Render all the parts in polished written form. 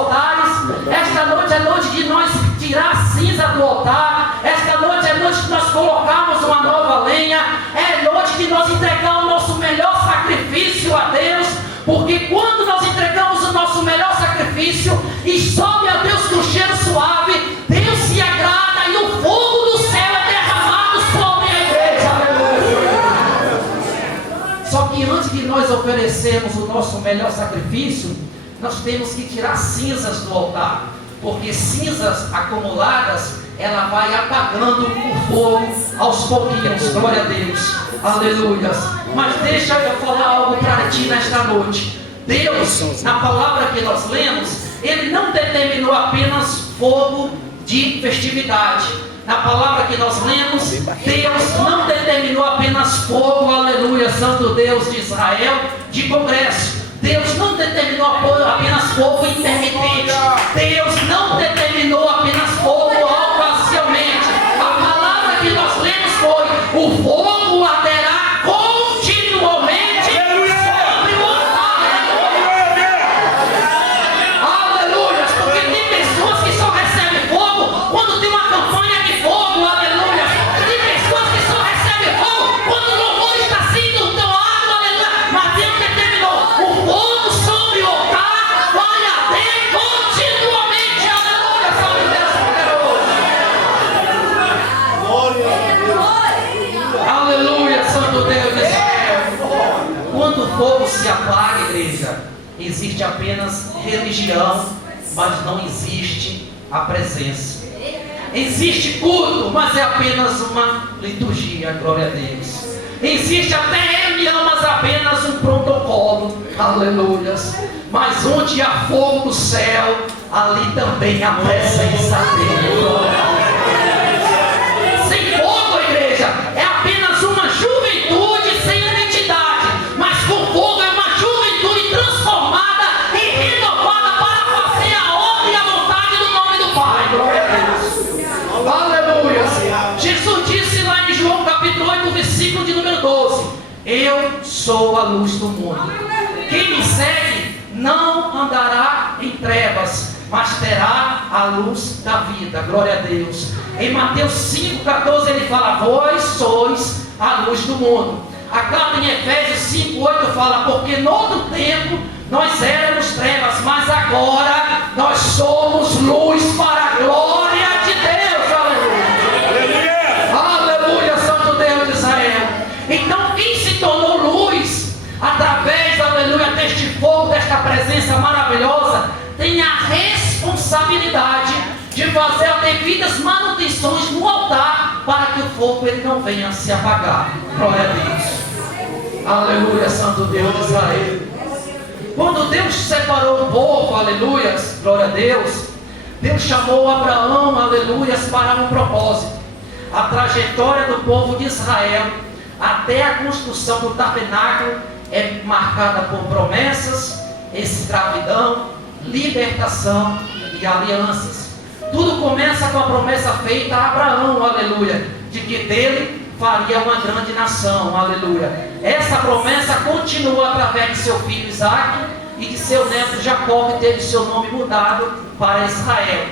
altares. Esta noite é noite de nós tirar a cinza do altar. Esta noite é noite de nós colocarmos uma nova lenha. É noite de nós entregar o nosso melhor sacrifício a Deus. Porque quando nós entregamos o nosso melhor sacrifício e sobe a Deus com cheiro suave, Deus se agrada e o fogo do céu é derramado sobre a igreja. Só que antes de nós oferecermos o nosso melhor sacrifício, nós temos que tirar cinzas do altar. Porque cinzas acumuladas, ela vai apagando o fogo aos pouquinhos. Glória a Deus. Aleluia. Mas deixa eu falar algo para ti nesta noite. Deus, na palavra que nós lemos, Ele não determinou apenas fogo de festividade. Na palavra que nós lemos, Deus não determinou apenas fogo, aleluia, Santo Deus de Israel, de congresso. Deus não determinou apenas fogo intermitente. Deus não determinou apenas fogo ocasionalmente. A palavra que nós lemos foi: o fogo arderá continuamente sobre o altar. Aleluia. Porque tem pessoas que só recebem fogo quando tem uma campanha de fogo. Aleluia. Tem pessoas que só recebem fogo quando o louvor está sendo entoado. Aleluia. Mas Deus determinou: o fogo sobre o altar vai arder continuamente. Aleluia. Salve Deus poderoso. Aleluia, Santo Deus de Israel. Quando o fogo se apaga, igreja, existe apenas religião, mas não existe a presença. Existe culto, mas é apenas uma liturgia. Glória a Deus. Existe até reunião, mas apenas um protocolo. Aleluia. Mas onde há fogo do céu, ali também há presença dele. Sem fogo, igreja, é apenas uma juventude sem identidade. Mas com fogo é uma juventude transformada e renovada para fazer a obra e a vontade do nome do Pai. Glória a Deus. Aleluia. Jesus disse lá em João capítulo 8, versículo de número 12: eu sou a luz do mundo. Quem me segue não andará em trevas, mas terá a luz da vida. Glória a Deus. Em Mateus 5,14 ele fala: vós sois a luz do mundo. A carta em Efésios 5,8 fala: porque no outro tempo nós éramos trevas, mas agora nós somos luz para a glória de Deus. Aleluia. Aleluia, Santo Deus de Israel. Então quem se tornou luz através, aleluia, deste fogo, desta presença maravilhosa, tem a responsabilidade de fazer as devidas manutenções no altar, para que o fogo ele não venha a se apagar. Glória a Deus. Aleluia, Santo Deus de Israel. Quando Deus separou o povo, aleluia, glória a Deus, Deus chamou Abraão, aleluia, para um propósito. A trajetória do povo de Israel até a construção do tabernáculo é marcada por promessas, escravidão, libertação e alianças. Tudo começa com a promessa feita a Abraão, aleluia, de que dele faria uma grande nação, aleluia. Essa promessa continua através de seu filho Isaque e de seu neto Jacó, que teve seu nome mudado para Israel.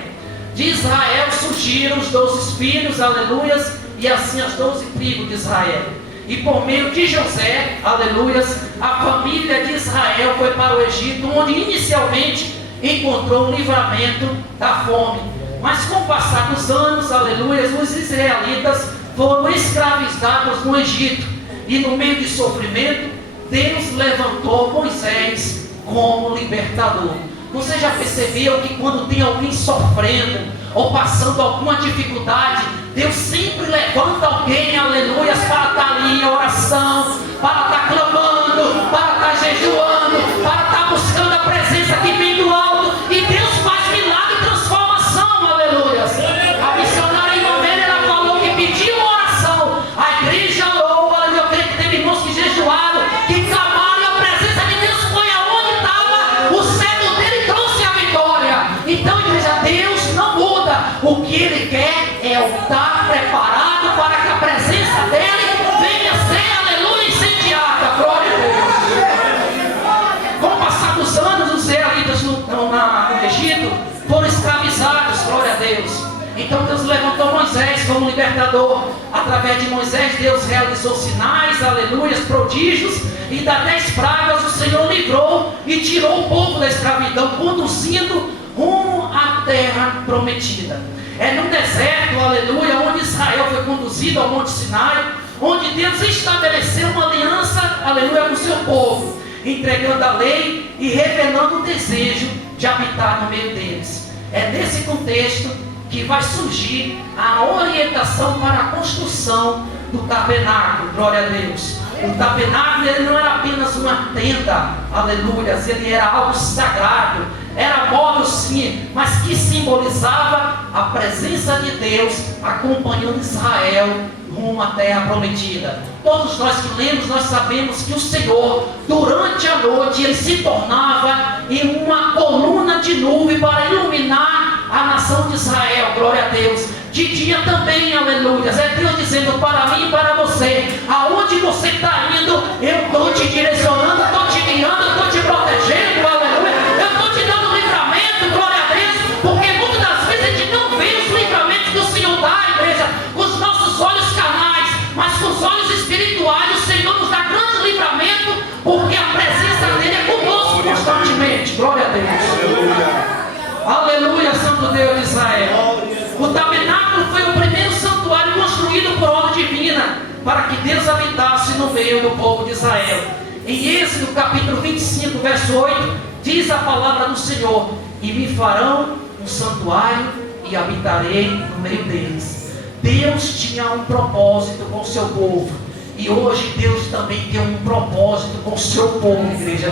De Israel surgiram os 12 filhos, aleluias, e assim as 12 tribos de Israel. E por meio de José, aleluias, a família de Israel foi para o Egito, onde inicialmente encontrou o livramento da fome. Mas com o passar dos anos, aleluias, os israelitas foram escravizados no Egito. E no meio de sofrimento, Deus levantou Moisés como libertador. Você já percebeu que quando tem alguém sofrendo ou passando alguma dificuldade, Deus sempre levanta alguém, aleluia, para estar ali em oração, para estar clamando, para estar jejuando, para estar buscando a presença que vem do alto, e Deus faz milagre e transformação, aleluia. A missionária Ivone, ela falou que pediu oração, a igreja louva, eu creio que teve irmãos que jejuaram, que clamaram, e a presença de Deus foi aonde estava o cego dele e trouxe a vitória. Então, igreja, Deus não muda. O que Ele quer é estar preparado para que a presença dEle venha ser, aleluia, incendiada. Glória a Deus. Com o Deus. Então Deus levantou Moisés como libertador. Através de Moisés, Deus realizou sinais, aleluias, prodígios, e das 10 pragas o Senhor livrou e tirou o povo da escravidão, conduzindo rumo à terra prometida. É no deserto, aleluia, onde Israel foi conduzido ao Monte Sinai, onde Deus estabeleceu uma aliança, aleluia, com o seu povo, entregando a lei e revelando o desejo de habitar no meio deles. É nesse contexto que vai surgir a orientação para a construção do tabernáculo. Glória a Deus. O tabernáculo, ele não era apenas uma tenda, aleluia, ele era algo sagrado, era móvel sim, mas que simbolizava a presença de Deus acompanhando Israel rumo à terra prometida. Todos nós que lemos, nós sabemos que o Senhor, durante a noite, ele se tornava em uma coluna de nuvem para iluminar a nação de Israel. Glória a Deus. De dia também, aleluia. É Deus dizendo para mim e para você: aonde você está indo, eu estou te direcionando, estou te guiando, estou te protegendo, aleluia. Eu estou te dando livramento, glória a Deus, porque muitas das vezes a gente não vê os livramentos que o Senhor dá, igreja, com os nossos olhos carnais, mas com os olhos espirituais. O Senhor nos dá grande livramento, porque a presença dele é conosco constantemente. Glória a Deus. Aleluia, Santo Deus de Israel. O tabernáculo foi o primeiro santuário construído por ordem divina, para que Deus habitasse no meio do povo de Israel. Em Êxodo capítulo 25, verso 8, diz a palavra do Senhor: e me farão um santuário e habitarei no meio deles. Deus tinha um propósito com o seu povo, e hoje Deus também tem um propósito com o seu povo, igreja.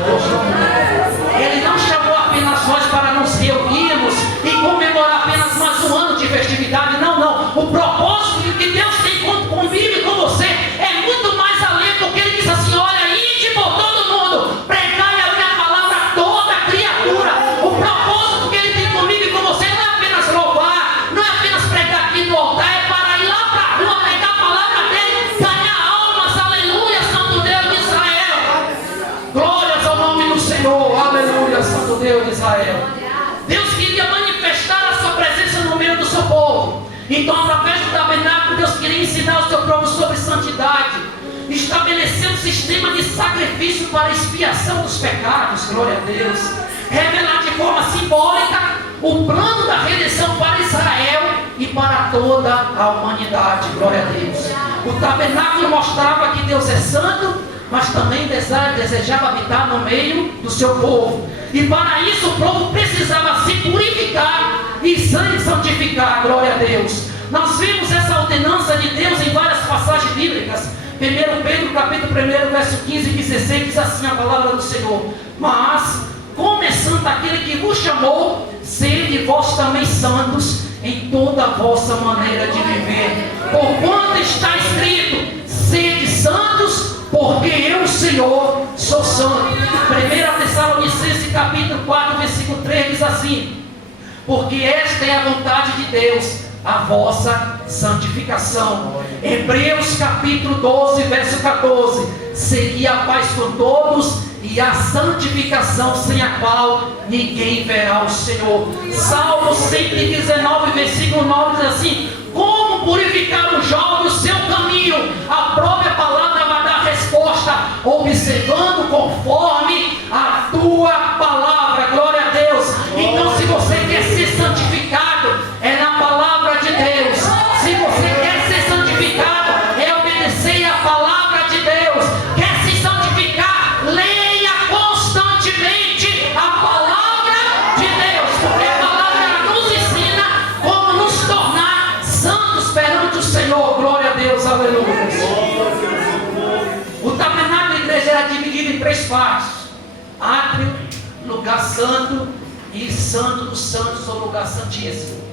Ele não chamou apenas nós para nos reunirmos e comemorar apenas mais um ano de festividade. Não, não. O propósito que Deus tem quando convive com você é muito mais além, porque Ele diz assim: olha, ide por todo mundo, pregai a minha palavra a toda criatura. O propósito que Ele tem comigo e com você não é apenas louvar, não é apenas pregar aqui no altar, é para ir lá para a rua, pregar a palavra dele, ganhar almas, aleluia, Santo Deus de Israel. Glórias ao nome do Senhor, aleluia, Santo Deus de Israel. Deus queria manifestar a sua presença no meio do seu povo. Então, através do tabernáculo, Deus queria ensinar o seu povo sobre santidade, estabelecer um sistema de sacrifício para expiação dos pecados. Glória a Deus. Revelar de forma simbólica o plano da redenção para Israel e para toda a humanidade. Glória a Deus. O tabernáculo mostrava que Deus é santo, mas também desejava habitar no meio do seu povo. E para isso o povo precisava se purificar e se santificar. Glória a Deus. Nós vimos essa ordenança de Deus em várias passagens bíblicas. 1 Pedro capítulo 1, verso 15 e 16, diz assim a palavra do Senhor: mas, como é santo aquele que vos chamou, sede vós também santos em toda a vossa maneira de viver. Porquanto está escrito: sede santos, porque eu, o Senhor, sou santo. 1 Tessalonicenses capítulo 4, versículo 3 diz assim: porque esta é a vontade de Deus, a vossa santificação. Hebreus capítulo 12, verso 14: segui a paz com todos e a santificação, sem a qual ninguém verá o Senhor. Salmo 119, versículo 9 diz assim: como purificar o jovem o seu caminho? A própria palavra vai dar resposta, observando conforme a tua palavra. Glória a Deus. Então, se você quer ser santificado, é na palavra de Deus. Se você quer ser santificado, é obedecer a palavra de Deus. Quer se santificar, leia constantemente a palavra de Deus, porque a palavra nos ensina como nos tornar santos perante o Senhor. Glória a Deus, aleluia. O tabernáculo da igreja era dividido em 3 partes: átrio, lugar santo e santo dos santos, ou lugar santíssimo.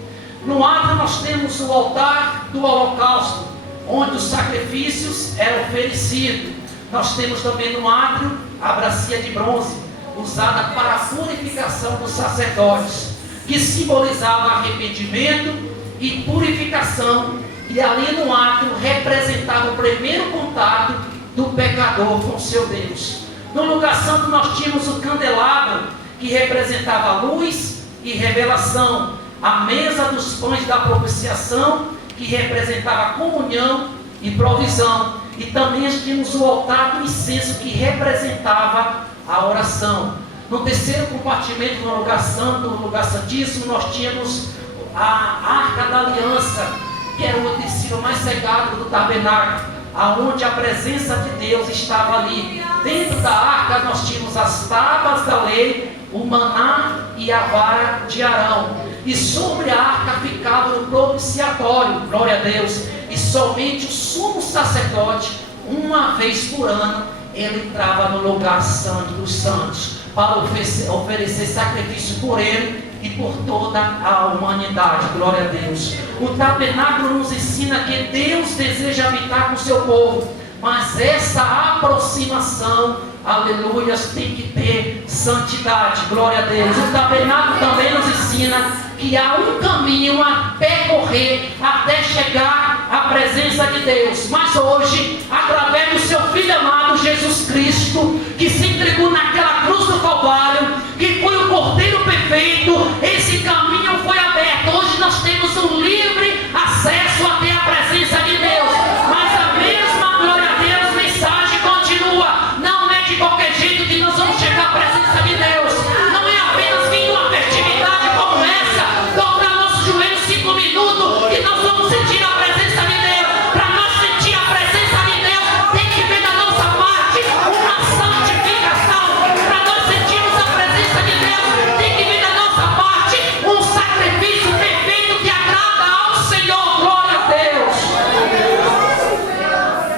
No átrio nós temos o altar do holocausto, onde os sacrifícios eram oferecidos. Nós temos também no átrio a bacia de bronze, usada para a purificação dos sacerdotes, que simbolizava arrependimento e purificação, e ali no átrio representava o primeiro contato do pecador com seu Deus. No lugar santo nós tínhamos o candelabro, que representava a luz e revelação. a mesa dos pães da propiciação, que representava a comunhão e provisão. E também tínhamos o altar do incenso, que representava a oração. No terceiro compartimento, no lugar santo, no lugar santíssimo, nós tínhamos a arca da aliança, que era o utensílio mais sagrado do tabernáculo, aonde a presença de Deus estava ali. Dentro da arca nós tínhamos as tábuas da lei, o maná e a vara de Arão. E sobre a arca ficava o propiciatório, glória a Deus. E somente o sumo sacerdote, uma vez por ano, ele entrava no lugar santo dos santos, para oferecer sacrifício por ele e por toda a humanidade, glória a Deus. O tabernáculo nos ensina que Deus deseja habitar com o seu povo, mas essa aproximação, aleluia, tem que ter santidade, glória a Deus. O tabernáculo também nos ensina que há um caminho a percorrer até chegar à presença de Deus. Mas hoje, através do seu Filho amado Jesus Cristo, que se entregou naquela cruz do Calvário, que foi o Cordeiro perfeito, esse caminho foi aberto. Hoje nós temos um livre acesso até a presença de Deus. Mas a mesma, glória a Deus, mensagem continua. Não é de qualquer jeito que nós vamos chegar à presença de Deus. Não é apenas vir uma festividade como essa, dobrar nosso joelho 5 minutos e nós vamos sentir a presença de Deus. Para nós sentir a presença de Deus, tem que ver da nossa parte uma santificação. Para nós sentirmos a presença de Deus, tem que ver da nossa parte um sacrifício perfeito que agrada ao Senhor. Glória a Deus.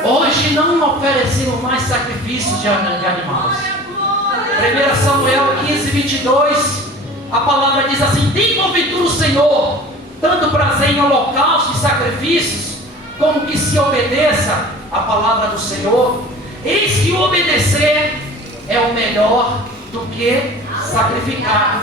Hoje não oferecemos mais sacrifícios de animais. 1 Samuel 15, 22, a palavra diz assim: tem porventura o Senhor tanto prazer em holocaustos e sacrifícios, como que se obedeça a palavra do Senhor? Eis que o obedecer é o melhor do que sacrificar.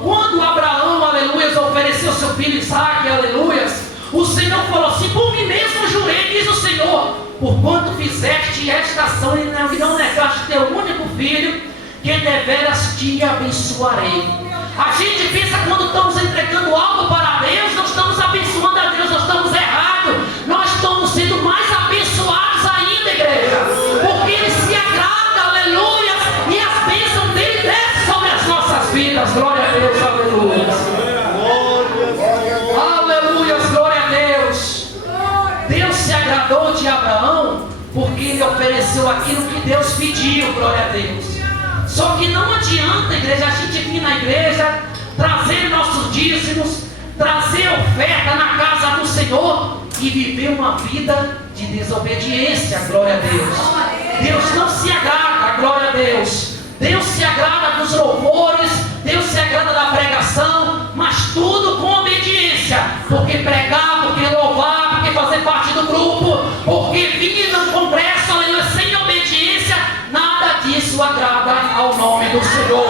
Quando Abraão, aleluias, ofereceu seu filho Isaque, aleluias, o Senhor falou assim: por mim mesmo jurei, diz o Senhor, porquanto fizeste esta ação e não negaste teu único filho, que deveras te abençoarei. A gente pensa, quando estamos entregando algo para Deus, nós estamos abençoando a Deus, nós estamos errados. Nós estamos sendo mais abençoados ainda, igreja, porque Ele se agrada, aleluia, e as bênçãos dele descem sobre as nossas vidas. Glória a Deus, aleluia. Aleluia, glória a Deus. Deus se agradou de Abraão porque ele ofereceu aquilo que Deus pediu, glória a Deus. Só que não adianta, igreja, a gente vir na igreja, trazer nossos dízimos, trazer oferta na casa do Senhor e viver uma vida de desobediência, glória a Deus. Deus não se agrada, glória a Deus. Deus se agrada dos louvores, Deus se agrada da pregação, mas tudo com obediência. Porque pregar, porque louvar, porque fazer parte do grupo, porque vir no congresso, aleluia, sem obediência, nada disso agrada ao nome do Senhor.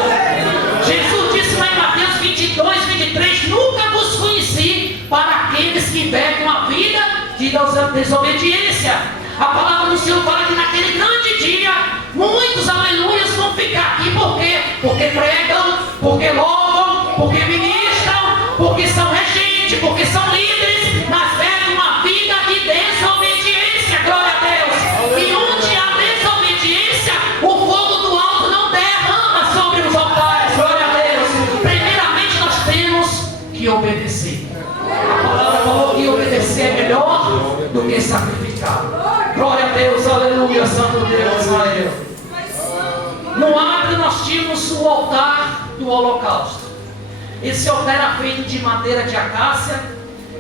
Jesus disse lá em Mateus 22, 23, nunca vos conheci, para aqueles que vivem uma vida de desobediência. A palavra do Senhor fala que naquele grande dia, muitos aleluias vão ficar aqui. Por quê? Porque pregam, porque louvam, porque ministram, porque são regentes, porque são líderes, mas vivem uma vida de desobediência, glória a Deus. E onde há desobediência, o fogo do alto não derrama sobre os altares, glória a Deus. Primeiramente nós temos que obedecer. A palavra falou que obedecer é melhor do que sacrificar. Glória a Deus, aleluia, santo Deus, Israel. No átrio nós tínhamos o altar do holocausto. Esse altar era feito de madeira de acácia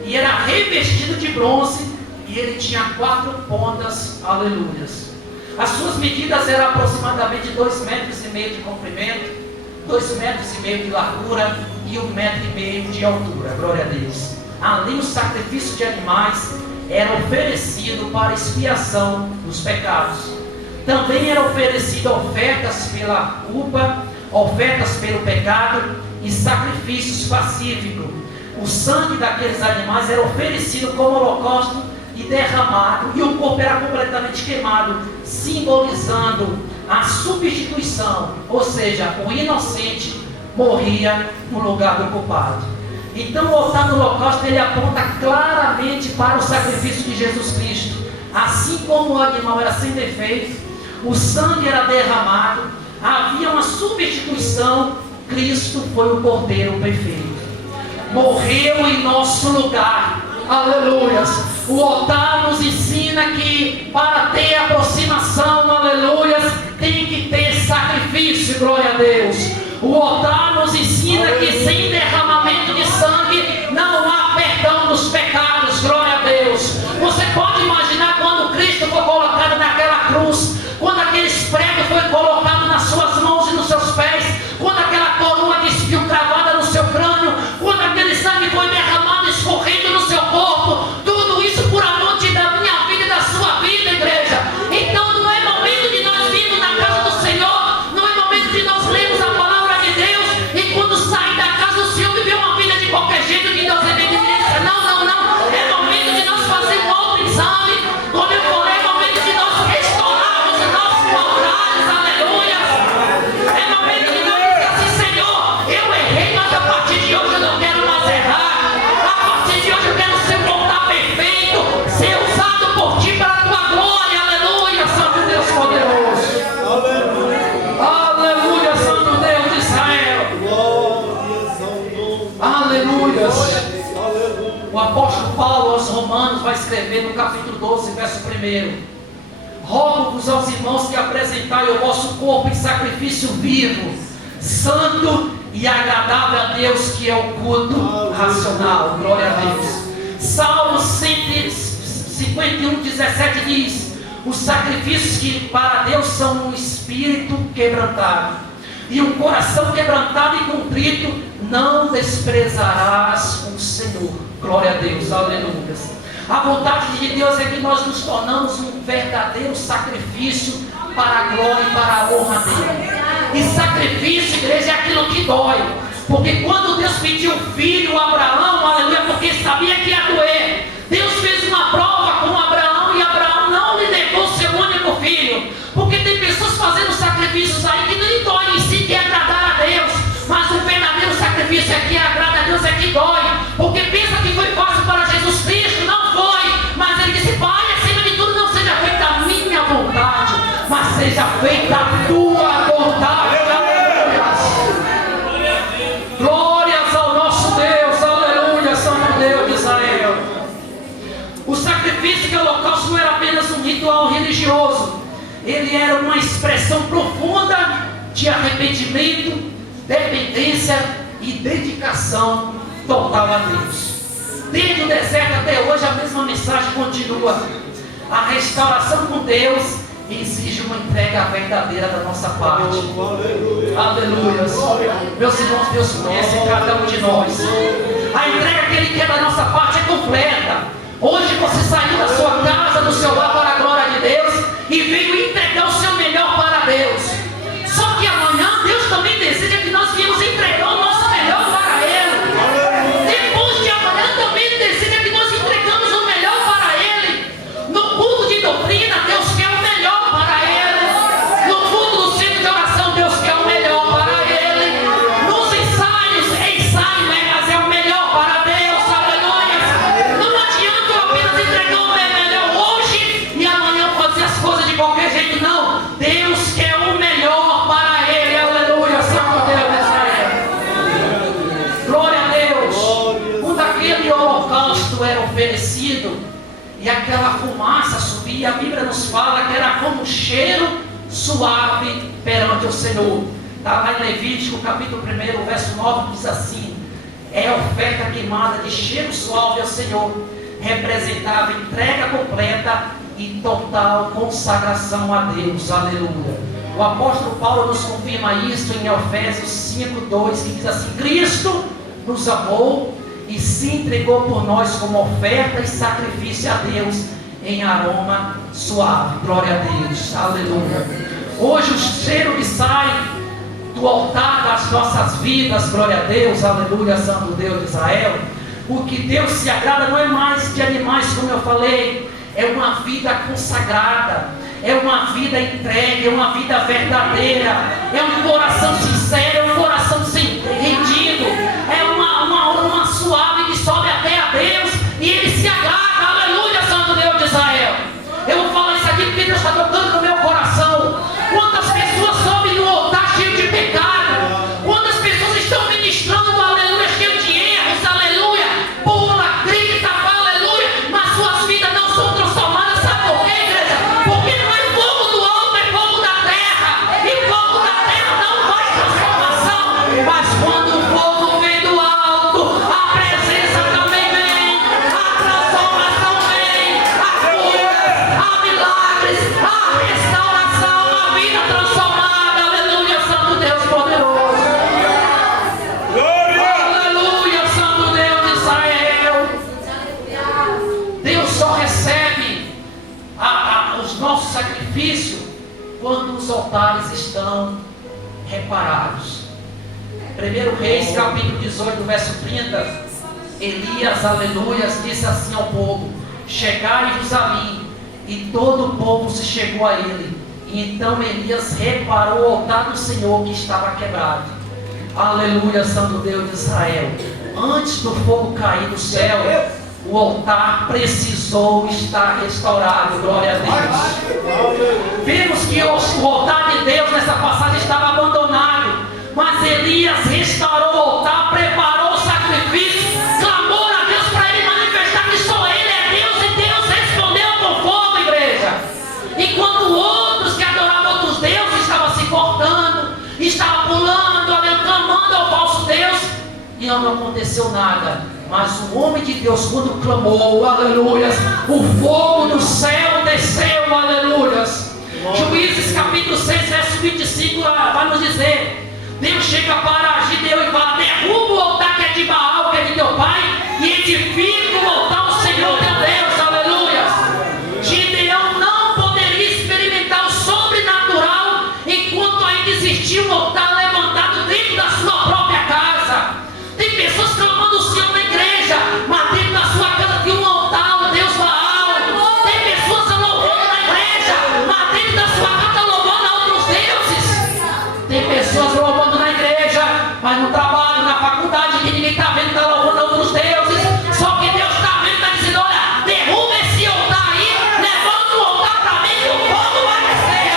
e era revestido de bronze, e ele tinha 4 pontas, aleluias. As suas medidas eram aproximadamente 2,5 metros de comprimento, 2,5 metros de largura e 1,5 metro de altura, glória a Deus. Ali o sacrifício de animais era oferecido para expiação dos pecados. Também era oferecido ofertas pela culpa, ofertas pelo pecado e sacrifícios pacíficos. O sangue daqueles animais era oferecido como holocausto e derramado, e o corpo era completamente queimado, simbolizando a substituição, ou seja, o inocente morria no lugar do culpado. Então o altar do holocausto ele aponta claramente para o sacrifício de Jesus Cristo. Assim como o animal era sem defeito, o sangue era derramado, havia uma substituição, Cristo foi o Cordeiro perfeito. Morreu em nosso lugar. Aleluias. O altar nos ensina que para ter aproximação, aleluias, tem que ter sacrifício, glória a Deus. O altar nos ensina que sem derramamento de sangue não há perdão dos pecados, glória a Deus. Você pode imaginar quando Cristo foi colocado naquela cruz, quando aqueles pregos foi colocado nas suas mãos e nos seus pés, quando aquela coroa de espinho cravada no seu crânio, quando aquele sangue foi derramado, escorrendo no seu corpo, tudo isso por amor da minha vida e da sua vida, igreja. Então não é momento de nós virmos na casa do Senhor, não é momento de nós lermos a palavra de Deus e quando sair da casa do Senhor viver uma vida de qualquer jeito, de Deus obediência. Não. É momento de nós fazermos um outro exame. Como eu falei, é momento de nós restaurarmos os nossos altares, aleluia. É momento de nós dizer assim: Senhor, eu errei, mas a partir de hoje eu não quero mais errar. A partir de hoje eu quero ser um altar perfeito, ser usado por ti para a tua glória, aleluia, Santo Deus poderoso. Aleluia, Santo Deus de Israel. Aleluia. O apóstolo Paulo aos Romanos vai escrever no capítulo 12, verso 1: rogo-vos aos irmãos que apresentai o vosso corpo em sacrifício vivo, santo e agradável a Deus, que é o culto racional. Glória a Deus. Salmo 151, 17 diz: os sacrifícios que para Deus são um espírito quebrantado e um coração quebrantado e contrito não desprezarás o Senhor. Glória a Deus, aleluia. A vontade de Deus é que nós nos tornamos um verdadeiro sacrifício para a glória e para a honra dele. E sacrifício, igreja, é aquilo que dói. Porque quando Deus pediu filho a Abraão, aleluia, porque sabia que ia doer, Deus fez uma prova com Abraão e Abraão não lhe negou seu único filho. Porque tem pessoas fazendo sacrifícios aí que nem dói em si, que é agradar a Deus. Mas o verdadeiro sacrifício é que agrada a Deus, é que dói. Porque pensa que foi fácil para Jesus Cristo, não foi. Mas ele disse: Pai, acima de tudo, não seja feita a minha vontade, mas seja feita a tua vontade. Glórias ao nosso Deus, aleluia, Santo Deus de Israel. O sacrifício que o holocausto não era apenas um ritual religioso, ele era uma expressão profunda de arrependimento, dependência e dedicação total a Deus. Desde o deserto até hoje a mesma mensagem continua. A restauração com Deus exige uma entrega verdadeira da nossa parte. Aleluia. Meus irmãos, Deus conhece cada um de nós. A entrega que Ele quer da nossa parte é completa. Hoje você saiu da sua casa, do seu lar, para a glória de Deus e veio entregar o seu melhor para Deus. Só que amanhã Deus também deseja que nós viemos entregar o nosso melhor para Ele. Depois de amanhã também Ele deseja que nós entregamos o melhor para Ele. No culto de doutrina, Deus quer o melhor para Ele. No culto do centro de oração, Deus quer o melhor para Ele. Nos ensaios, mas é o melhor para Deus. Aleluia. Não adianta eu apenas entregar o melhor hoje e amanhã fazer as coisas de qualquer jeito, não. Deus quer o melhor para Ele. Aleluia, Santo Deus de Israel. Glória a Deus. Quando aquele holocausto era oferecido e aquela fumaça subia, a Bíblia nos fala que era como um cheiro suave perante o Senhor. Está lá em Levítico capítulo 1, verso 9, diz assim: é a oferta queimada de cheiro suave ao Senhor, representava entrega completa e total consagração a Deus. Aleluia. O apóstolo Paulo nos confirma isso em Efésios 5:2, que diz assim: Cristo nos amou e se entregou por nós como oferta e sacrifício a Deus em aroma suave. Glória a Deus, aleluia. Hoje o cheiro que sai do altar das nossas vidas, glória a Deus, aleluia, Santo Deus de Israel. O que Deus se agrada não é mais de animais, como eu falei, é uma vida consagrada, é uma vida entregue, é uma vida verdadeira, é um coração sincero, é um coração rendido, é uma os altares estão reparados. 1 Reis, capítulo 18, verso 30. Elias, aleluias, disse assim ao povo: chegai-vos a mim. E todo o povo se chegou a ele. E então Elias reparou o altar do Senhor que estava quebrado. Aleluia, Santo Deus de Israel. Antes do fogo cair do céu, o altar precisou estar restaurado. Glória a Deus. Vemos que o altar de Deus nessa passagem estava abandonado, mas Elias restaurou o altar, preparou o sacrifício, clamou a Deus para ele manifestar que só ele é Deus, e Deus respondeu com fogo, igreja. Enquanto outros que adoravam outros deuses estavam se cortando, estavam pulando, clamando ao falso Deus, e não aconteceu nada. Mas o homem de Deus, quando clamou, aleluias, o fogo do céu desceu, aleluias. Juízes capítulo 6, verso 25 vai nos dizer: Deus chega para Gideão e fala: derruba o altar que é de Baal, que é de teu pai, e edifica o altar ao Senhor teu Deus, aleluias. Gideão não poderia experimentar o sobrenatural enquanto ainda existia um altar levantado dentro da sua própria casa. Tem pessoas clamando o Senhor na igreja, mas dentro da sua casa tem um altar, o Deus Baal. Tem pessoas louvando na igreja, mas dentro da sua casa louvando a outros deuses. Tem pessoas louvando na igreja, mas no trabalho, na faculdade, que ninguém está vendo, está louvando a outros deuses. Só que Deus está vendo, está dizendo: olha, derruba esse altar aí, levanta o altar para mim, que o fogo vai descer.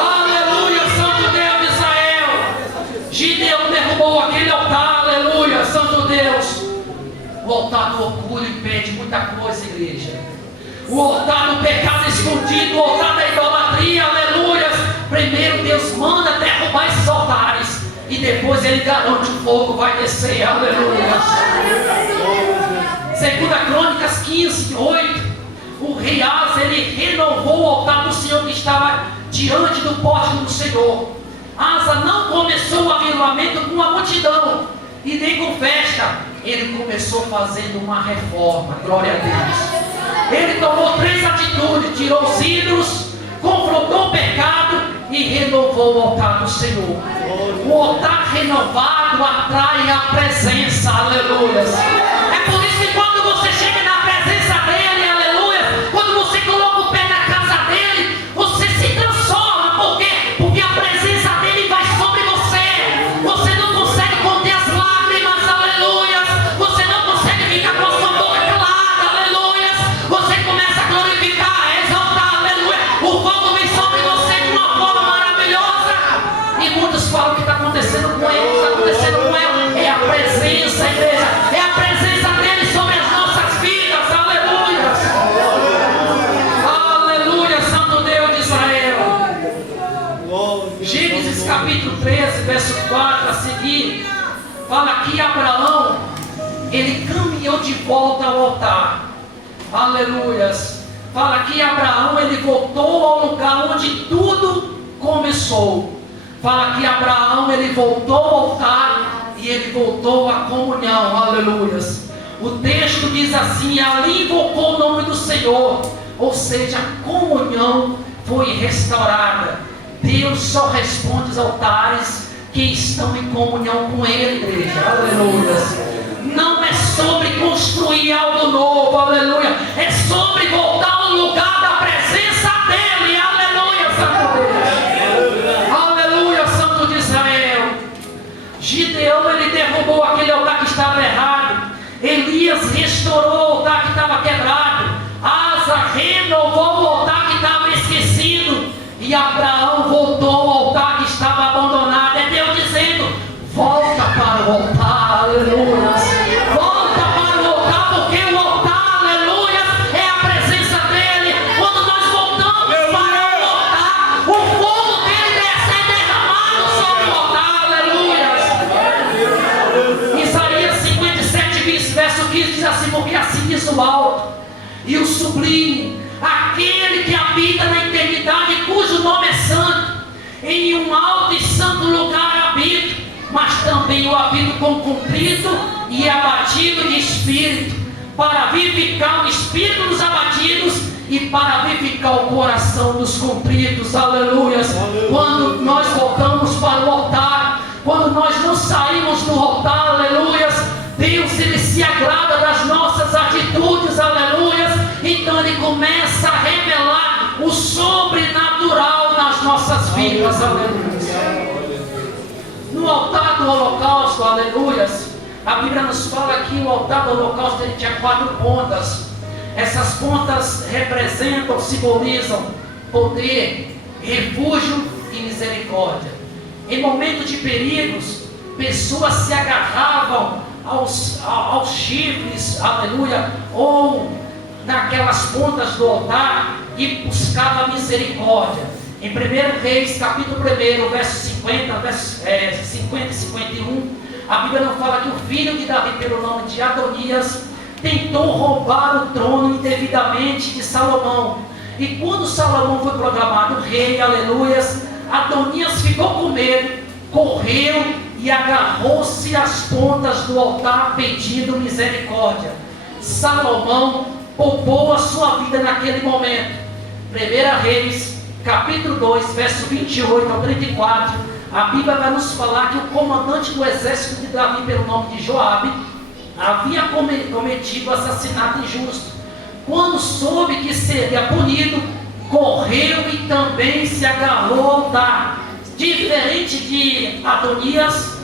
Aleluia, Santo Deus de Israel. Gideão derrubou aquele altar, aleluia, Santo Deus. O altar do orgulho impede muita coisa, igreja. O altar do pecado escondido, o altar da idolatria, aleluia. Primeiro Deus manda derrubar esses altares, e depois Ele garante o fogo vai descer, aleluia. 2 Crônicas 15, 8. O rei Asa, ele renovou o altar do Senhor que estava diante do pórtico do Senhor. Asa não começou o avivamento com a multidão e nem com festa. Ele começou fazendo uma reforma. Glória a Deus. Ele tomou 3 atitudes: tirou os ídolos, confrontou o pecado e renovou o altar do Senhor. O altar renovado atrai a presença. Aleluia. É por isso que quando você chega na presença dele, aleluia, quando você coloca o pé na casa dele, você se transforma. Por quê? Porque a presença dele vai sobre você. Você não consegue conter as lágrimas, aleluia. Você não consegue ficar com a sua boca calada, aleluia. Você começa a glorificar, a exaltar, aleluia. O fogo vem sobre você de uma forma maravilhosa. E muitos falam: o que está acontecendo com ele, o que está acontecendo com ela? É a presença, igreja. É a presença dele sobre as nossas vidas, aleluia. Aleluia, Santo Deus de Israel. Gênesis capítulo 13, verso 4 a seguir, fala que Abraão, ele caminhou de volta ao altar. Aleluias. Fala que Abraão, ele voltou ao lugar onde tudo começou. Fala que Abraão, ele voltou ao altar e ele voltou à comunhão. Aleluias. O texto diz assim: ali invocou o nome do Senhor. Ou seja, a comunhão foi restaurada. Deus só responde aos altares que estão em comunhão com Ele, igreja. Aleluia. Não é sobre construir algo novo, aleluia. É sobre voltar ao lugar da presença dEle, aleluia, Santo Deus. Aleluia, Santo de Israel. Gideão, ele derrubou aquele altar que estava errado. Elias restaurou o altar que estava quebrado. Asa renovou o altar que estava esquecido. E Abraão voltou ao altar que estava abandonado. É Deus dizendo: volta para o altar, aleluia. Volta para o altar, porque o altar, aleluia, é a presença dele. Quando nós voltamos para o altar, o fogo dele é derramado sobre o altar, aleluia. Isaías 57, verso 15 diz assim: porque assim diz o alto e o sublime, aquele que habita na eternidade, cujo nome é santo, em um alto e santo lugar habito, mas também o habito com contrito e abatido de espírito, para vivificar o espírito dos abatidos e para vivificar o coração dos contritos, aleluias. Quando nós voltamos para o altar, quando nós não saímos do altar, aleluias, Deus, Ele se agrada das nossas atitudes, aleluias. Então Ele começa a revelar o sobrenatural nas nossas vidas, aleluias. No altar do holocausto, aleluias, a Bíblia nos fala que o altar do holocausto ele tinha 4 pontas. Essas pontas representam, simbolizam poder, refúgio e misericórdia. Em momentos de perigos, pessoas se agarravam aos chifres, aleluia, ou naquelas pontas do altar e buscavam misericórdia. Em 1 Reis, capítulo 1, verso 50 e 51, a Bíblia não fala que o filho de Davi, pelo nome de Adonias, tentou roubar o trono indevidamente de Salomão. E quando Salomão foi proclamado rei, aleluias, Adonias ficou com medo, correu e agarrou-se às pontas do altar pedindo misericórdia. Salomão poupou a sua vida naquele momento. 1 Reis, capítulo 2, verso 28 ao 34, a Bíblia vai nos falar que o comandante do exército de Davi, pelo nome de Joabe, havia cometido assassinato injusto. Quando soube que seria punido, correu e também se agarrou ao altar. Diferente de Adonias,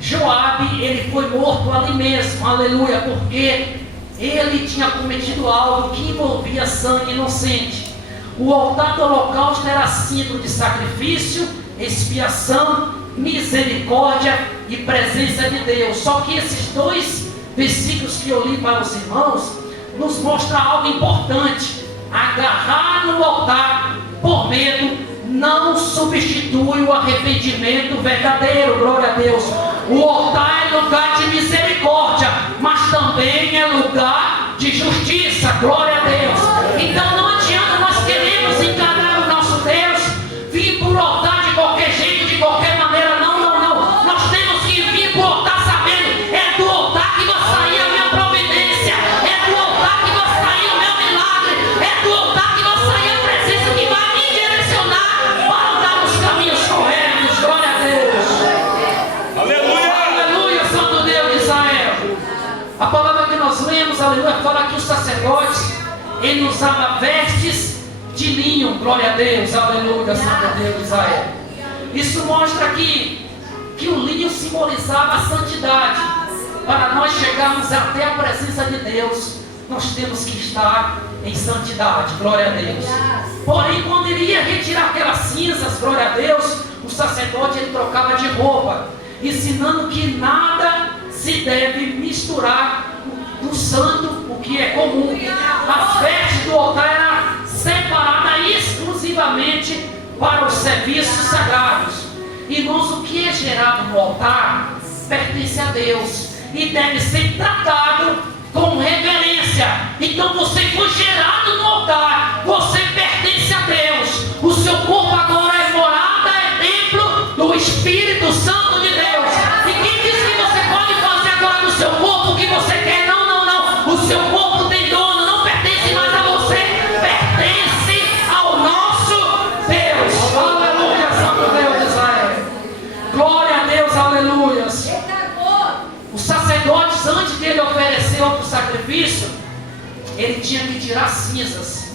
Joabe, ele foi morto ali mesmo, aleluia, porque ele tinha cometido algo que envolvia sangue inocente. O altar do holocausto era símbolo de sacrifício, expiação, misericórdia e presença de Deus. Só que esses 2 versículos que eu li para os irmãos nos mostram algo importante. Agarrar no altar por medo não substitui o arrependimento verdadeiro, glória a Deus. O altar é lugar de misericórdia, mas também é lugar de justiça, glória a Deus. Então não adianta nós queremos enganar o nosso Deus, vir por altar de qualquer jeito, de qualquer maneira, não. Nós temos que vir por altar sabendo, é do altar que vai sair a minha providência, é do altar que vai sair o meu milagre, é do altar que vai sair a presença que vai me direcionar para andar nos caminhos corretos, glória a Deus. Aleluia! Aleluia, Santo Deus de Israel. A palavra que nós lemos, aleluia, fala que os sacerdotes, ele usava vestes de linho, glória a Deus, aleluia, Santo Deus de Israel. Isso mostra que o linho simbolizava a santidade. Para nós chegarmos até a presença de Deus, nós temos que estar em santidade, glória a Deus. Porém, quando ele ia retirar aquelas cinzas, glória a Deus, o sacerdote ele trocava de roupa, ensinando que nada se deve misturar do santo, o que é comum. As vestes do altar eram separadas exclusivamente para os serviços sagrados. Irmãos, o que é gerado no altar pertence a Deus e deve ser tratado com reverência. Então você foi gerado no altar, você pertence a Deus. O seu corpo agora é morada, é templo do Espírito Santo de Deus. E quem diz que você pode fazer agora no seu corpo o que você quer? Não. O seu corpo tem dono, não pertence mais a você, pertence ao nosso Deus. Aleluia, Santo Deus de Israel. Glória a Deus, aleluia. Os sacerdotes, antes de ele oferecer outro sacrifício, ele tinha que tirar cinzas.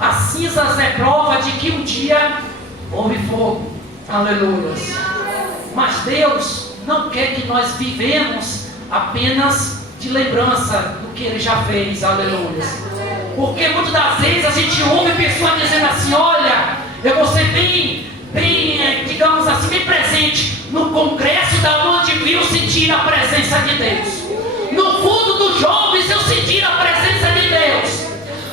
As cinzas é prova de que um dia houve fogo. Aleluia. Mas Deus não quer que nós vivemos apenas de lembrança do que ele já fez, aleluia. Porque muitas das vezes a gente ouve pessoas dizendo assim: olha, eu vou ser bem, digamos assim, bem presente no congresso da onde viu sentir a presença de Deus. No culto dos jovens eu senti a presença de Deus.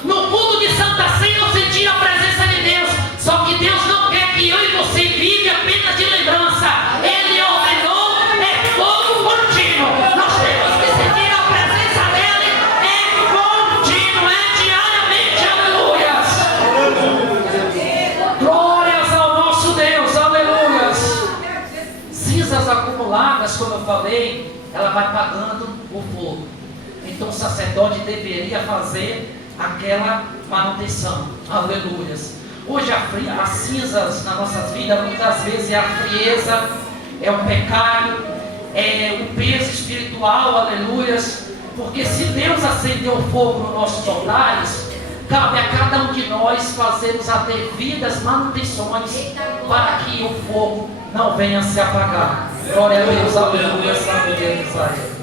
No culto de Santa Ceia eu senti a presença de Deus. Só que Deus não quer que eu e você vive apenas de lembrança. Ele ordenou, é fogo contínuo. Nós temos que sentir a presença dele, é contínuo, é diariamente, aleluia. Glórias ao nosso Deus, aleluia. Cinzas acumuladas, como eu falei, ela vai pagando o fogo. Então o sacerdote deveria fazer aquela manutenção. Aleluias. Hoje as cinzas nas nossas vidas, muitas vezes é a frieza, é o pecado, é o peso espiritual, aleluias. Porque se Deus acendeu o fogo nos nossos altares, cabe a cada um de nós fazermos as devidas manutenções para que o fogo não venha se apagar. Glória a Deus, aleluia, santo Deus de Israel.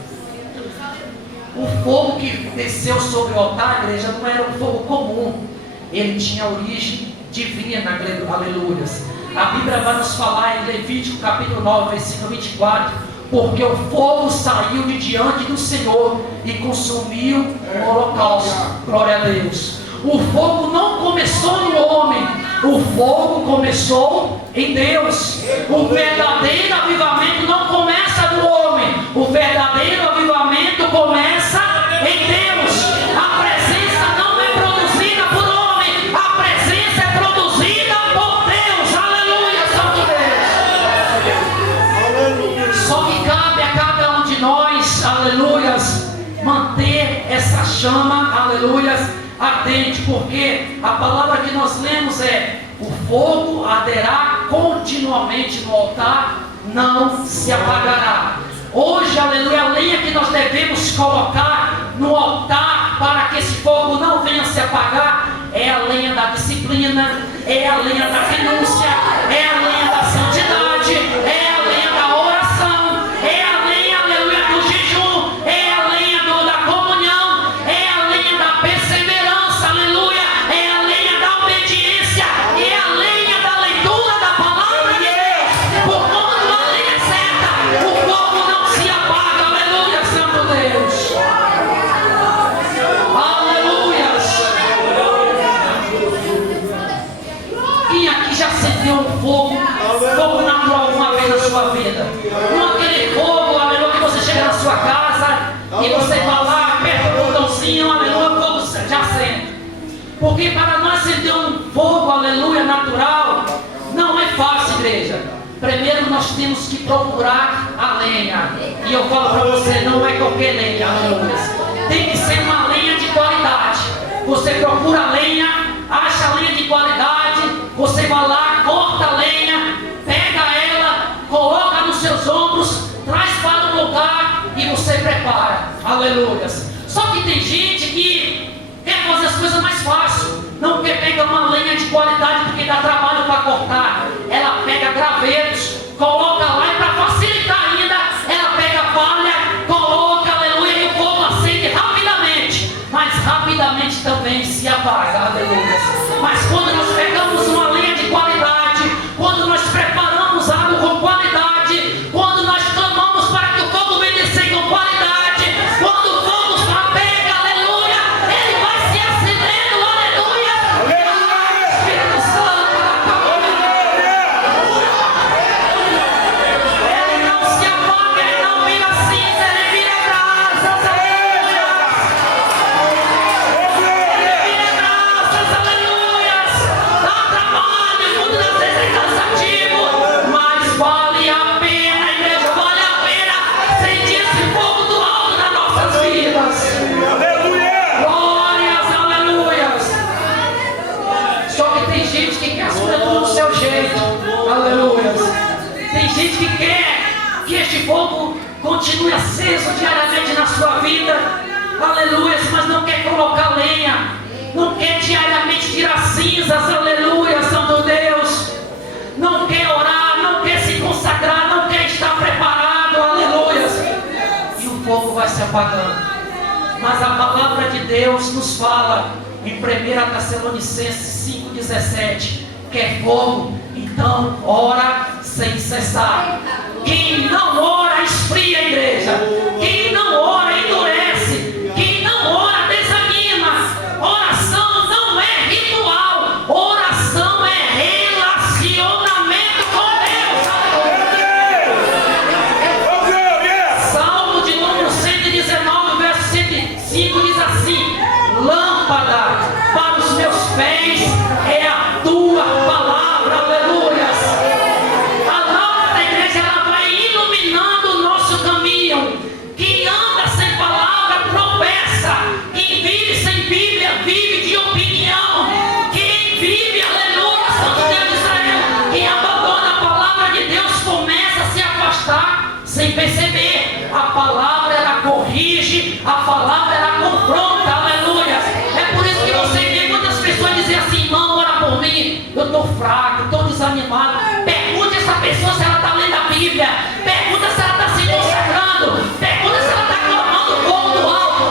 O fogo que desceu sobre o altar, igreja, não era um fogo comum. Ele tinha origem divina, aleluias. A Bíblia vai nos falar em Levítico capítulo 9, versículo 24. Porque o fogo saiu de diante do Senhor e consumiu o holocausto. Glória a Deus. O fogo não começou no homem, o fogo começou em Deus. O verdadeiro avivamento não começa no homem, o verdadeiro avivamento começa em Deus. A presença não é produzida por homem, a presença é produzida por Deus. Aleluia, santo Deus. Só que cabe a cada um de nós, aleluias, manter essa chama, aleluias, ardente, porque a palavra que nós lemos é: o fogo arderá continuamente no altar, não se apagará. Hoje, aleluia, a lenha que nós devemos colocar no altar para que esse fogo não venha se apagar é a lenha da disciplina, é a lenha da renúncia, é a lenha da santidade, é a lenha da oração, é a lenha, aleluia, do jejum, é a lenha da comunhão, é a lenha da perseverança, aleluia, é a lenha da obediência, é a lenha da leitura da palavra de Deus. Por quando a lenha é certa, o fogo não se apaga, aleluia, santo Deus. Quem aqui já acendeu um fogo natural alguma vez na sua vida? Não aquele fogo, aleluia, que você chega na sua casa e você vai lá, aperta o botãozinho, aleluia, o fogo já acende. Porque para nós acender um fogo, aleluia, natural, não é fácil, igreja. Primeiro nós temos que procurar a lenha. E eu falo para você, não é qualquer lenha, aleluia. Tem que ser uma lenha de qualidade. Você procura a lenha, acha a lenha de qualidade, você vai lá, corta a lenha, pega ela, coloca nos seus ombros, traz para um lugar e você prepara, aleluia. Só que tem gente que quer fazer as coisas mais fácil, não quer pegar uma lenha de qualidade porque dá trabalho para cortar. Ela pega gravetos, coloca lá e para facilitar ainda, ela pega a palha, coloca, aleluia, e o fogo acende rapidamente, mas rapidamente também se apaga, aleluia. Mas quando nós pegamos uma lenha de qualidade, quando nós preparamos algo com qualidade, quando nós clamamos para que o fogo venha descer com qualidade, quando o fogo pega, aleluia, ele vai se acendendo, aleluia, Espírito Santo, ele não se apaga, ele não vira cinza, ele vira brasas, aleluia, ele vira brasas, aleluia. Dá trabalho, muitas das vezes é cansativo, mas vale a pena, igreja, vale a pena sentir esse fogo do alto nas nossas vidas. Glórias, aleluias. Só que tem gente que quer as coisas tudo do seu jeito, aleluias. Tem gente que quer que este fogo continue aceso diariamente na sua vida, aleluias, mas não quer colocar lenha, não quer diariamente tirar cinzas, aleluia, santo Deus, não quer orar, não quer se consagrar, não quer estar preparado, aleluia, e o fogo vai se apagando. Mas a palavra de Deus nos fala em 1 Tessalonicenses 5,17, quer fogo, então ora sem cessar. Quem não ora esfria a igreja, quem não ora endurece, quem não ora desanima. Oração não é ritual, oração é relacionamento com Deus. Salmo de número 119, verso 105 diz assim: lâmpada para os meus pés é a tua palavra, aleluia. A lâmpada da igreja, ela vai sem perceber. A palavra ela corrige, a palavra ela confronta, aleluia. É por isso que você vê muitas pessoas dizem assim: irmão, ora por mim, eu estou fraco, estou desanimado. Pergunte a essa pessoa se ela está lendo a Bíblia, pergunta se ela está se consagrando, pergunta se ela está clamando o fogo do alto.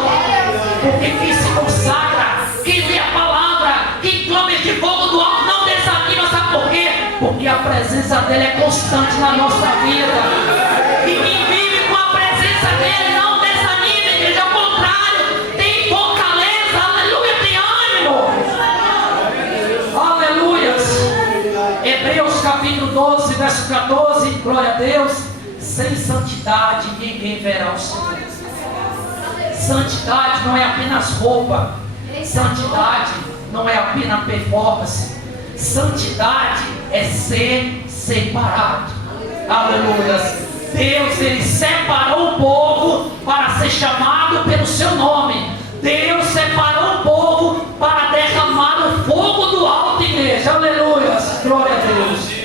Porque quem se consagra, quem lê a palavra, quem clama de fogo do alto não desanima, sabe por quê? Porque a presença dele é constante na nossa vida. E quem vive com a presença dele não desanima, igreja, ao contrário, tem fortaleza, aleluia, tem ânimo. Aleluias. Hebreus capítulo 12, verso 14, glória a Deus. Sem santidade ninguém verá o Senhor. Santidade não é apenas roupa. Santidade não é apenas performance. Santidade é ser separado. Aleluia. Deus, ele separou o povo para ser chamado pelo seu nome. Deus separou o povo para derramar o fogo do alto, igreja. Aleluia. Glória a Deus.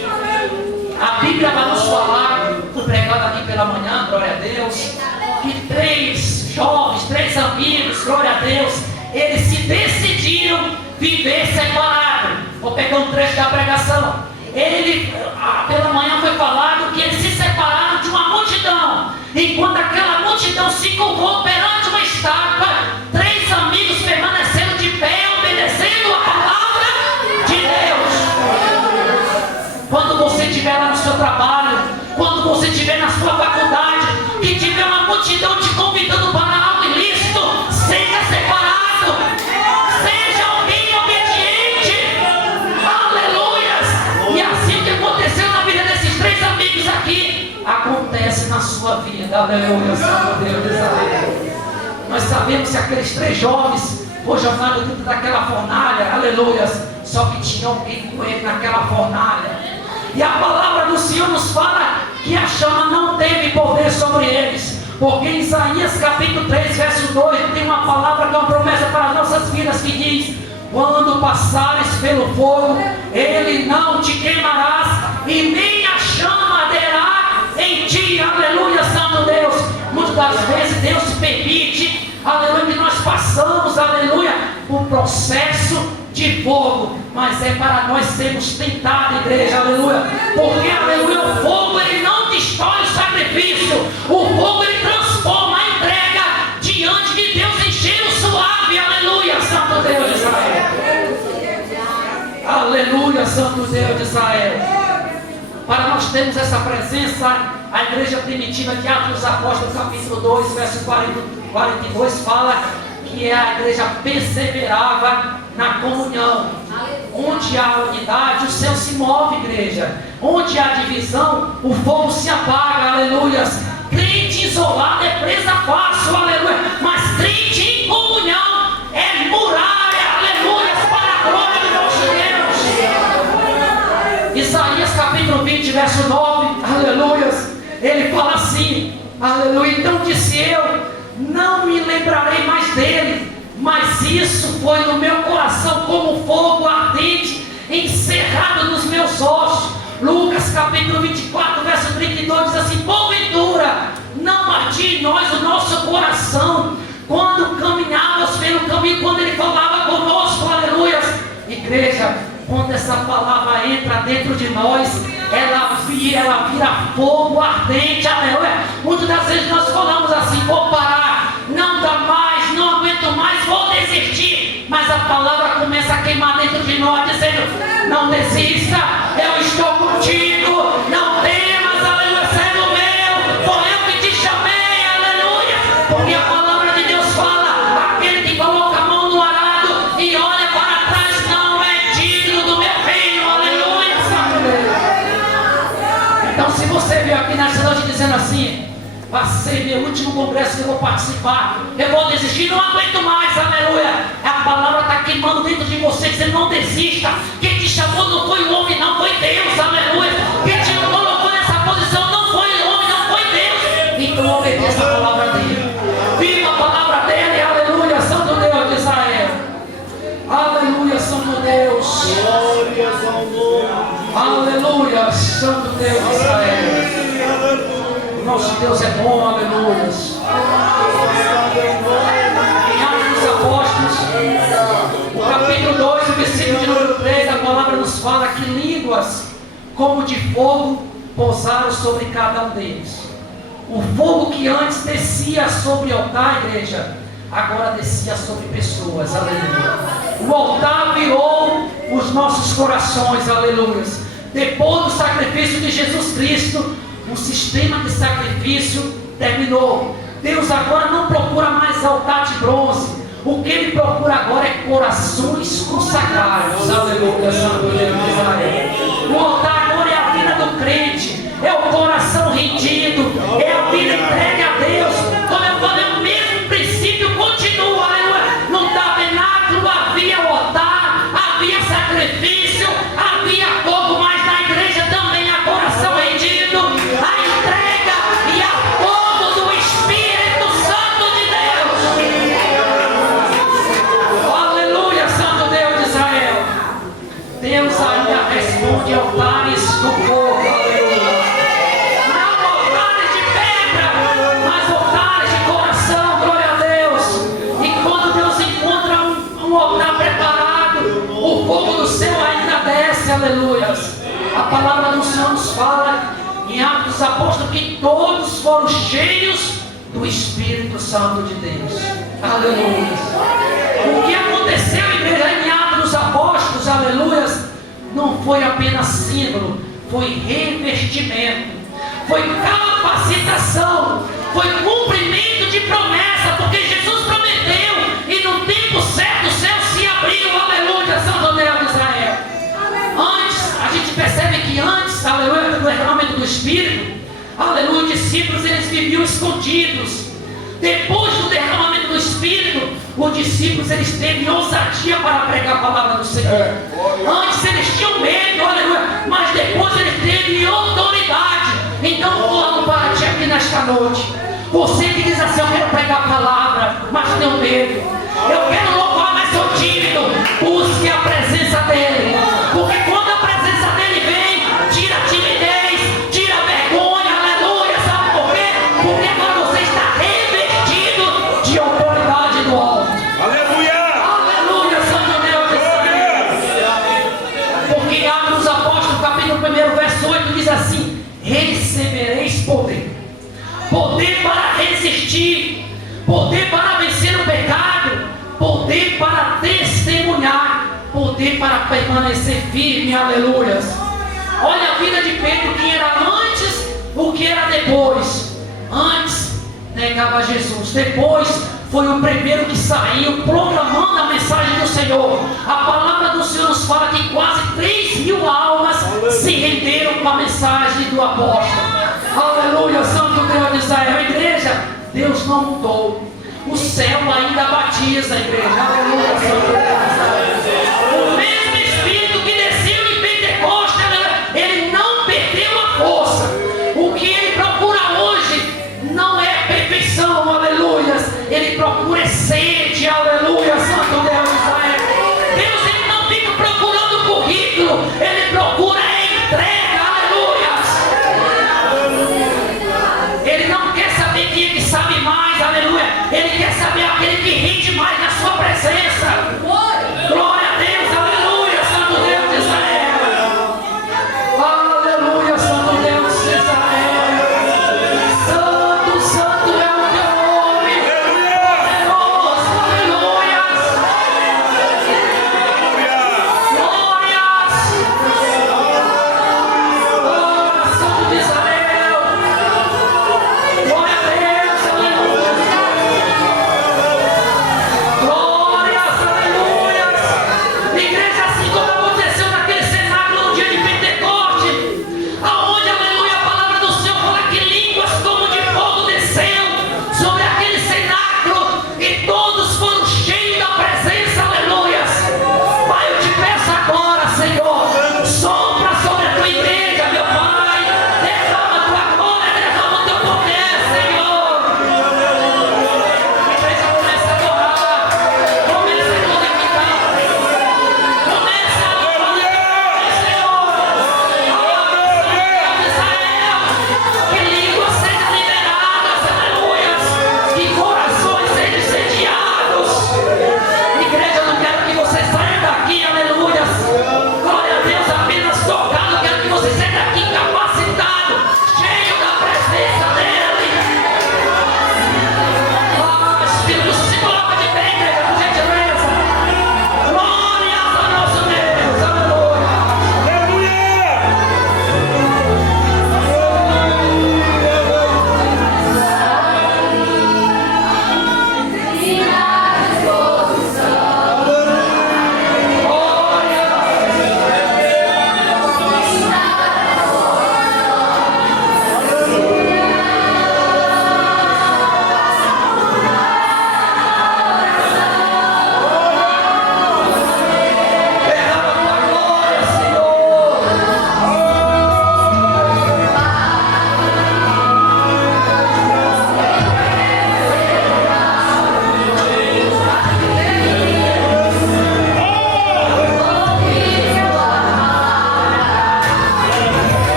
A Bíblia vai nos falar, fui pregado aqui pela manhã, glória a Deus, que 3 jovens, 3 amigos, glória a Deus, eles se decidiram viver separado. Vou pegar um trecho da pregação. Pela manhã foi falado que eles se separaram de uma multidão. Enquanto aquela multidão se curvou perante uma estátua, 3 amigos permaneceram de pé, obedecendo a palavra de Deus. Quando você estiver lá no seu trabalho, quando você estiver na sua faculdade, que tiver uma multidão te convidando para algo ilícito, seja separado, seja alguém obediente. Aleluia! E assim que aconteceu na vida desses 3 amigos aqui, acontece na sua vida. Aleluia, Santo Deus de Israel. Nós sabemos que aqueles 3 jovens foram jogados dentro daquela fornalha, aleluia, só que tinha alguém com ele naquela fornalha. E a palavra do Senhor nos fala que a chama não teve poder sobre eles, porque em Isaías capítulo 3, verso 2, tem uma palavra que é uma promessa para as nossas vidas, que diz: quando passares pelo fogo, ele não te queimarás, e nem a chama arderá em ti. Aleluia, Santo Deus. Muitas das vezes Deus permite, aleluia, que nós passamos, aleluia, o processo de fogo, mas é para nós sermos tentados, igreja, aleluia, porque, aleluia, o fogo ele não destrói o sacrifício, o fogo ele transforma a entrega diante de Deus em cheiro suave. Aleluia, Santo Deus de Israel. Aleluia, Santo Deus de Israel. Para nós termos essa presença, a igreja primitiva de Atos dos Apóstolos capítulo 2, verso 42 fala que a igreja perseverava na comunhão. Onde há unidade, o céu se move, igreja. Onde há divisão, o fogo se apaga. Aleluia. Crente isolado é presa fácil, aleluia. Mas crente em comunhão é muralha, aleluia, para a glória do nosso Deus. Isaías capítulo 20, verso 9, aleluia. Ele fala assim, aleluia. Então disse eu: não me lembrarei mais dele, mas isso foi no meu coração como fogo ardente, encerrado nos meus ossos. Lucas capítulo 24, verso 32 diz assim: porventura não ardia em nós o nosso coração quando caminhávamos pelo caminho, quando ele falava conosco. Aleluia. Igreja, quando essa palavra entra dentro de nós, ela vira fogo ardente. Aleluia. Muitas das vezes nós falamos assim: vou parar, não dá mais, não aguento mais, vou desistir. Mas a palavra começa a queimar dentro de nós, dizendo: não desista, eu estou contigo, não temas, aleluia, servo meu, foi eu que te chamei, aleluia. Porque a palavra de Deus fala: aquele que coloca a mão no arado e olha para trás não é digno do meu reino. Aleluia, Santo Deus. Então, se você veio aqui nessa noite dizendo assim: vai ser meu último congresso que eu vou participar, eu vou desistir, não aguento mais, aleluia. A palavra está queimando dentro de você, dizendo: não desista. Quem te chamou não foi o homem, não foi Deus, aleluia. Quem te colocou nessa posição não foi o homem, não foi Deus. Então obedeça a palavra dele, viva a palavra dele, aleluia, Santo Deus de Israel. Aleluia, Santo Deus. Glórias ao nome. Aleluia, Santo Deus de Israel. Nosso Deus é bom, aleluia. Em Atos dos Apóstolos, o capítulo 2, o versículo de número 3, a palavra nos fala que línguas como de fogo pousaram sobre cada um deles. O fogo que antes descia sobre o altar, igreja, agora descia sobre pessoas, aleluia. O altar virou os nossos corações, aleluia. Depois do sacrifício de Jesus Cristo, o sistema de sacrifício terminou. Deus agora não procura mais altar de bronze. O que Ele procura agora é corações consagrados, aleluia, Santo Deus de Israel. O altar agora é a vida do crente, é o coração rendido, é a vida entregue a Deus. Como eu falei, o mesmo princípio continua, aleluia. No tabernáculo havia o altar, havia sacrifício, havia fogo, mas na igreja também há coração rendido, a entrega e a fogo do Espírito Santo de Deus. Aleluia, Santo Deus de Israel. Deus ainda responde altares do fogo, aleluia. Não altares de pedra, mas altares de coração, glória a Deus. E quando Deus encontra um altar preparado, o fogo do céu ainda desce, aleluia. A palavra do Senhor nos fala em Atos dos Apóstolos que todos foram cheios do Espírito Santo de Deus, aleluia. O que aconteceu, igreja, em Atos dos Apóstolos, aleluia, não foi apenas símbolo, foi revestimento, foi capacitação, foi cumprimento de promessa, porque Jesus prometeu e no tempo certo o céu se abriu, aleluia, Santo Deus de Israel. Antes, a gente percebe que antes, aleluia, do derramamento do Espírito, aleluia, os discípulos eles viviam escondidos. Depois do derramamento do Espírito, os discípulos eles teve ousadia para pregar a palavra do Senhor. Antes eles tinham medo, aleluia, mas depois eles teve autoridade. Então eu falo para ti aqui nesta noite, você que diz assim, eu quero pregar a palavra, mas tenho medo, eu quero louvar, mas sou tímido, busque a presença dele, porque quando a presença dele vem, tira a timidez, tira a vergonha, aleluia. Sabe por quê? Porque agora você está revestido de autoridade do alto. Aleluia, Santo Deus de Israel. Porque Atos dos Apóstolos, capítulo 1, verso 8, diz assim: recebereis poder, poder para resistir, poder para vencer o pecado, poder para testemunhar, poder para permanecer firme, aleluia. Olha a vida de Pedro, que era antes, o que era depois. Antes negava Jesus, depois foi o primeiro que saiu proclamando a mensagem do Senhor. A palavra do Senhor nos fala que quase 3.000 almas se renderam com a mensagem do apóstolo. Aleluia, Santo Deus de Israel. Igreja, Deus não mudou. O céu ainda batiza, igreja. Aleluia, Santo Deus de Israel. O mesmo Espírito que desceu em Pentecostes, ele não perdeu a força. O que ele procura hoje não é perfeição, aleluia. Ele procura sede, aleluia, Santo Deus de Israel. Deus ele não fica procurando currículo, ele procura a entrega, aleluia. Ele não quer saber quem é que sabe mais, aleluia. Ele quer saber aquele que rende mais na sua presença. Glória a Deus, aleluia.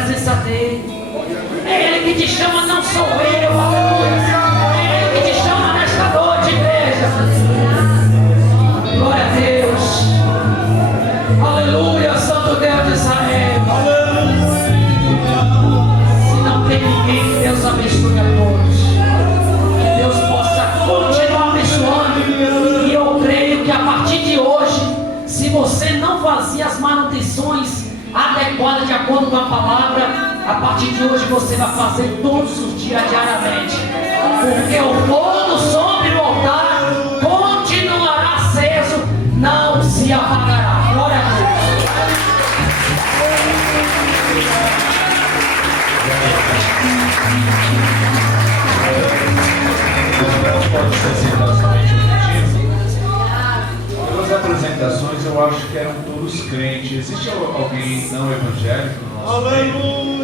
presença dele. É Ele que te chama, não sou eu, aleluia. É Ele que te chama nesta noite, igreja. Glória a Deus. Aleluia, Santo Deus de Israel. Se não tem ninguém, que Deus abençoe a todos. Que Deus possa continuar abençoando. E eu creio que a partir de hoje, se você não fazia as manutenções adequadas de acordo com a palavra, a partir de hoje você vai fazer todos os dias, diariamente. Porque o fogo sobre o altar continuará aceso, não se apagará. Glória a Deus. Pode se sentar somente um minutinho. Pelas apresentações, eu acho que eram todos crentes. Existe alguém não evangélico no nosso meio?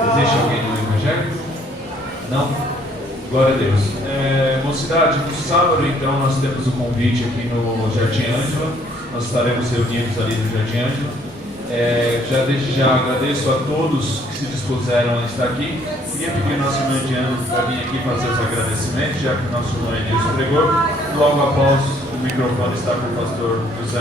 Existe alguém não evangélico? Não? Glória a Deus. Mocidade, no sábado então nós temos um convite aqui no Jardim Ângela. Nós estaremos reunidos ali no Jardim Ângela. Desde já agradeço a todos que se dispuseram a estar aqui. Queria pedir ao nosso irmão Diano para vir aqui fazer os agradecimentos, já que o nosso irmão Edilson pregou. Logo após o microfone está com o pastor José.